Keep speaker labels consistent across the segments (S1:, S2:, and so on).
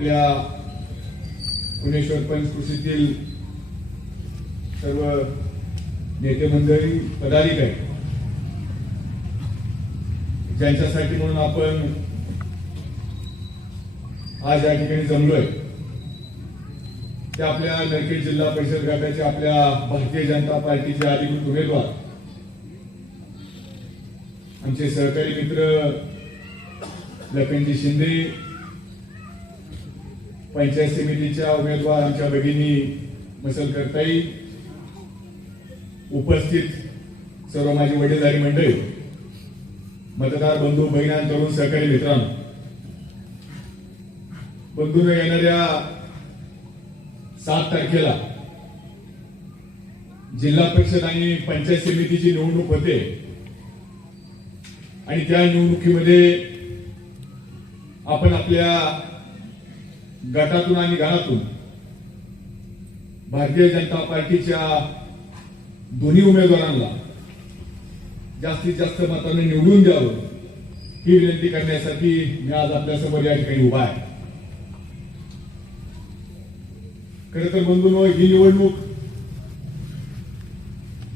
S1: आपल्या पुणेश्वर पंचकृषीतील सर्व नेते मंडळी पदाधिकारी ज्यांच्यासाठी म्हणून आपण आज या ठिकाणी जमलोय ते आपल्या नरखेड जिल्हा परिषद गटाचे आपल्या भारतीय जनता पार्टीचे अधिकृत उमेदवार आमचे सहकारी मित्र लखनजी शिंदे पंचायत समितीच्या उमेदवार आमच्या भगिनी मसलकरताई उपस्थित सर्व माझी वडीलधारी मंडळी मतदार बंधू बहिणा तरुण सहकारी मित्रांनो. बंधू येणाऱ्या सात तारखेला जिल्हा परिषद आणि पंचायत समितीची निवडणूक होते. आणि त्या निवडणुकीमध्ये आपण आपल्या गटातून आणि घरातून भारतीय जनता पार्टीच्या दोन्ही उमेदवारांना जास्तीत जास्त मताने निवडून द्यावं ही विनंती करण्यासाठी मी आज आपल्यासमोर या ठिकाणी उभा आहे. खर तर बंधून ही निवडणूक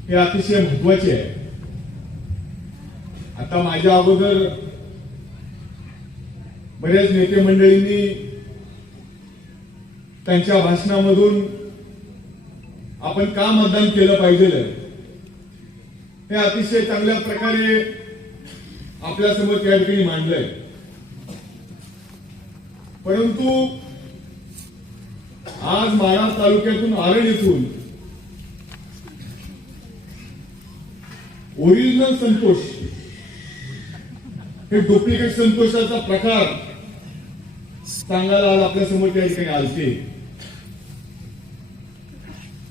S1: हे अतिशय महत्वाची आहे. आता माझ्या अगोदर बऱ्याच नेते मंडळींनी त्यांच्या भाषणामधून आपण का मतदान केलं पाहिजे? हे अतिशय चांगल्या प्रकारे आपल्यासमोर त्या ठिकाणी मांडलंय. परंतु आज माळा तालुक्यातून आरण येथून ओरिजिनल संतोष हे डुप्लिकेट संतोषाचा प्रकार सांगायला आज आपल्यासमोर त्या ठिकाणी आलते.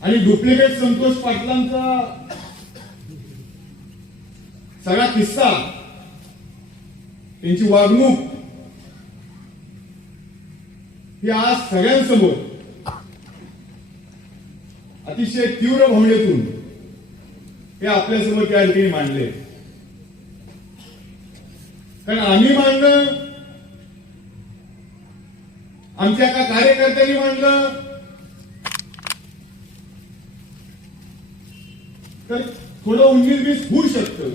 S1: आणि डुप्लिकेट संतोष पाटलांचा सगळा किस्सा त्यांची वागणूक ही आज सगळ्यांसमोर अतिशय तीव्र भावनेतून हे आपल्यासमोर त्या ठिकाणी मांडले. कारण आम्ही मांडलं आमच्या एका कार्यकर्त्यांनी मांडलं तर थोडं उन्नीस बीस होऊ शकतं.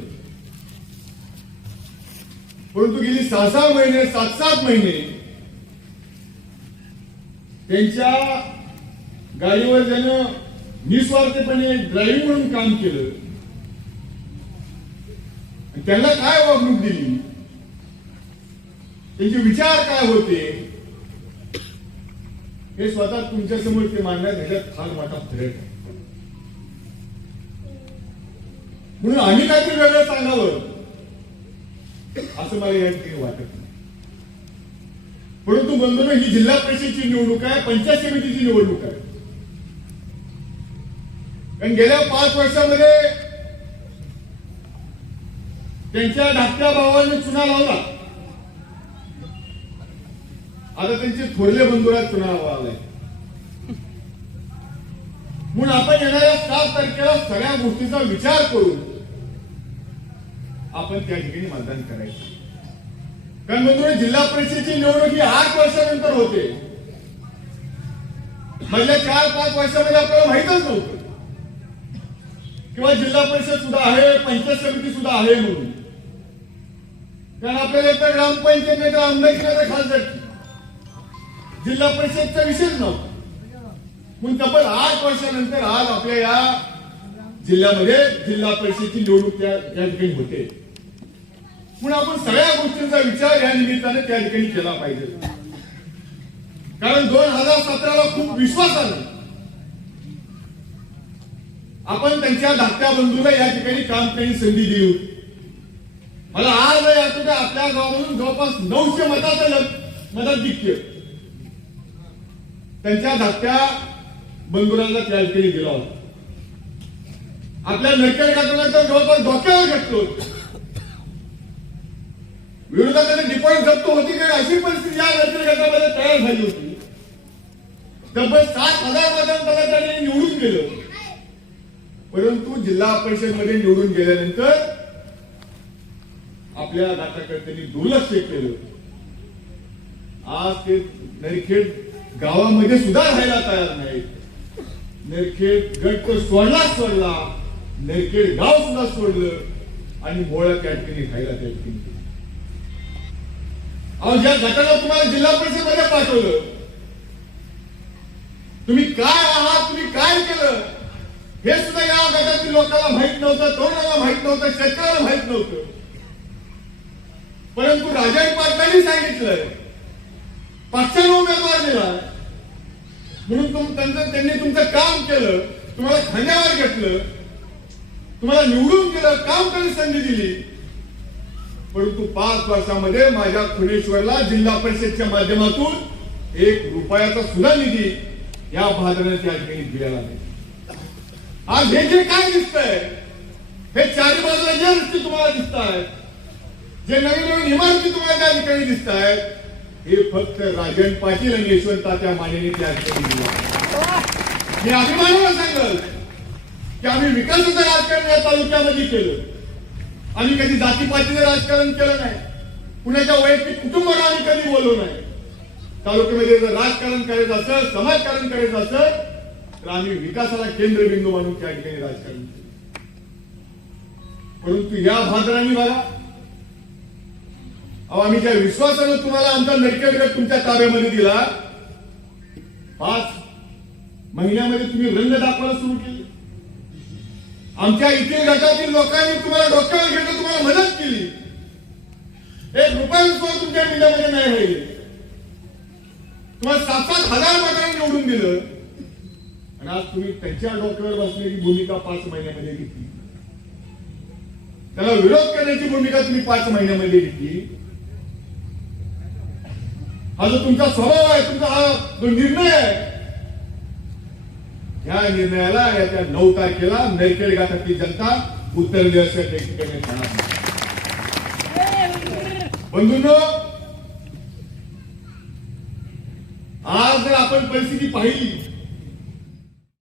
S1: परंतु गेली सहा सहा महिने सात सात महिने त्यांच्या गाडीवर ज्यानं निस्वार्थपणे ड्रायव्हिंग म्हणून काम केलं आणि त्यांना काय वागणूक दिली? त्यांचे विचार काय होते? हे स्वतः तुमच्यासमोर ते मांडण्यात ह्याच्यात फार मोठा फरक आहे. म्हणून आम्ही काहीतरी वेगळं सांगावं. असं मला या ठिकाणी वाटत नाही. परंतु बंधून ही जिल्हा परिषदची निवडणूक आहे पंचायत समितीची निवडणूक आहे. कारण गेल्या पाच वर्षामध्ये त्यांच्या धाकट्या भावाने चुना लावला. आता त्यांचे थोरले बंधुरात चुना लावलाय म्हणून आपण येणाऱ्या सात तारखेला सगळ्या गोष्टीचा विचार करून आपण त्या ठिकाणी मतदान करायचं. कारण बंधू जिल्हा परिषदेची निवडणूक ही आठ वर्षानंतर होते. मधल्या चार पाच वर्षामध्ये आपल्याला माहितच नव्हतं. किंवा जिल्हा परिषद सुद्धा आहे पंचायत समिती सुद्धा आहे म्हणून. कारण आपल्याला एकतर ग्रामपंचायत नाही तर आमदार नाही तर खासदार जिल्हा परिषदचा विषयच नव्हता. म्हणून तब्बल आठ वर्षानंतर आज आपल्या या जिल्ह्यामध्ये जिल्हा परिषदेची निवडणूक त्या ठिकाणी होते. म्हणून आपण सगळ्या गोष्टींचा विचार या निमित्ताने त्या ठिकाणी केला पाहिजे. कारण दोन हजार सतराला खूप विश्वास आला. आपण त्यांच्या धाकट्या बंधूला या ठिकाणी काम करण्याची संधी दिली होती मला आज आठवतं आपल्या गावामधून जवळपास नऊशे मताचं लग- मताधिक्य. त्यांच्या धाकट्या बंधुरांना त्या ठिकाणी दिला होता आपल्या नरकेड गटाला जवळपास डोक्यावर घेतलं होतं विरोधकांना डिपॉझिट जप्त होती काय अशी परिस्थिती या नरकेड गटामध्ये तयार झाली होती. तब्बल सात हजार मतांना त्यांनी निवडून गेलं. परंतु जिल्हा परिषदमध्ये निवडून गेल्यानंतर आपल्या दाताकडे त्यांनी दुर्लक्ष केलं. आज ते नरखेड गावामध्ये सुद्धा राहायला तयार नाहीत. नरखेड गट तर सोडला सोडला. नरखेड गाव सुद्धा सोडलं आणि मोळ्या कॅन्टीन खायला कॅन्टीन अहो ज्या गटाला तुम्हाला जिल्हा परिषदमध्ये पाठवलं तुम्ही काय आहात तुम्ही काय केलं हे सुद्धा या गटातील लोकांना माहीत नव्हतं तरुणाला माहीत नव्हतं शेतकऱ्याला माहीत नव्हतं. परंतु राजन पाटलांनी सांगितलंय पक्षाने उमेदवार दिला म्हणून तुम त्यांचं त्यांनी तुमचं काम केलं तुम्हाला खांद्यावर घेतलं. तुम्हाला निवडून केलं काम करण्याची संधी दिली परंतु पाच वर्षामध्ये माझ्या खुनेश्वरला जिल्हा परिषदच्या माध्यमातून एक रुपयाचा सुद्धा निधी या भाजपने त्या ठिकाणी दिलेला नाही आज हे जे काय दिसतंय हे चारी बाजूला ज्या रस्ते तुम्हाला दिसत आहेत जे नवीन नवीन इमारती तुम्हाला त्या ठिकाणी दिसत आहेत हे फक्त राजन पाटील आणि यशवंत त्या मानेने त्या ठिकाणी दिलं आहे. मी अभिमानाला सांगत की आम्ही विकासाचं राजकारण या तालुक्यामध्ये केलं. आम्ही कधी जातीपातीचं राजकारण केलं नाही. कुणाच्या वैयक्तिक कुटुंबाला आम्ही कधी बोललो नाही. तालुक्यामध्ये जर राजकारण करायचं असेल समाजकारण करायचं असेल तर आम्ही विकासाला केंद्रबिंदू मानून त्या ठिकाणी राजकारण केलं. परंतु या भाजरांनी बघा. अहो आम्ही ज्या विश्वासानं तुम्हाला आमचा नरकेडगड तुमच्या ताब्यामध्ये दिला पाच महिन्यामध्ये तुम्ही रंग दाखवायला सुरू केली. आमच्या इथे गटातील लोकांनी तुम्हाला डोक्यावर घेतलं तुम्हाला मदत केली. एक रुपया सुद्धा तुमच्या जिल्ह्यामध्ये नाही राहिले. तुम्हाला सात सात हजार मतांनी निवडून दिलं. आणि आज तुम्ही त्यांच्या डोक्यावर बसण्याची भूमिका पाच महिन्यामध्ये घेतली. त्याला विरोध करण्याची भूमिका तुम्ही पाच महिन्यामध्ये घेतली. हा जो तुमचा स्वभाव आहे तुमचा हा जो निर्णय आहे या निर्णयाला याच्या नऊ तारखेला नैकेड घाटातली जनता उत्तर दिवसाच्या ठिकाणी जाणार बंधूंनो आज जर आपण परिस्थिती पाहिली